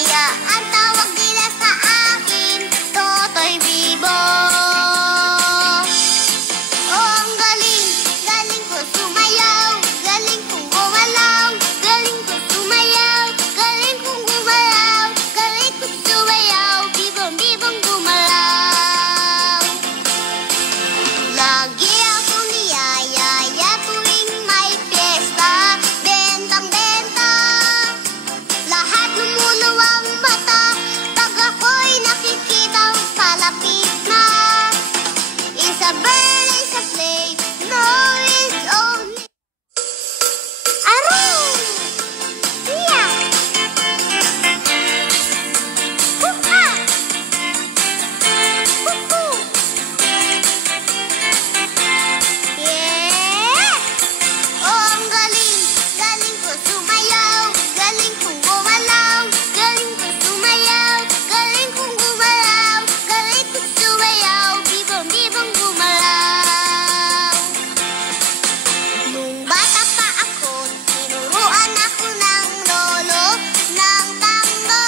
Kaya ang tawag nila sa akin, Totoy Bibo. Oh, ang galing, galing ko sumayaw, galing kong gumalaw, galing ko sumayaw, galing kong gumalaw, galing ko sumayaw, bibong-bibong gumalaw. Lagi akong niyayaya tuwing may piyesta, bentang-benta. Lahat lumuluw ang mata pag ako'y nakikitang palapit na. It's a bird, it's a play, no, it's only Aroy! Iya! Huha! Huhu! Yeah! Oh, ang galing, galing ko sumayaw, galing kong gumalaw, galing ko sumayaw, galing kong gumalaw, galing ko sumayaw, bibong-bibong gumalaw. Nung bata pa ako, tinuruan ako ng lolo ng tango.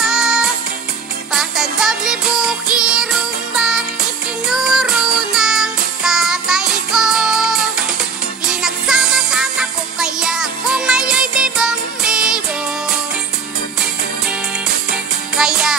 Pasadable buki rumba, itinuro ng tatay ko. Pinagsama-sama ko kaya ako ngayon bibong-bibo. Kaya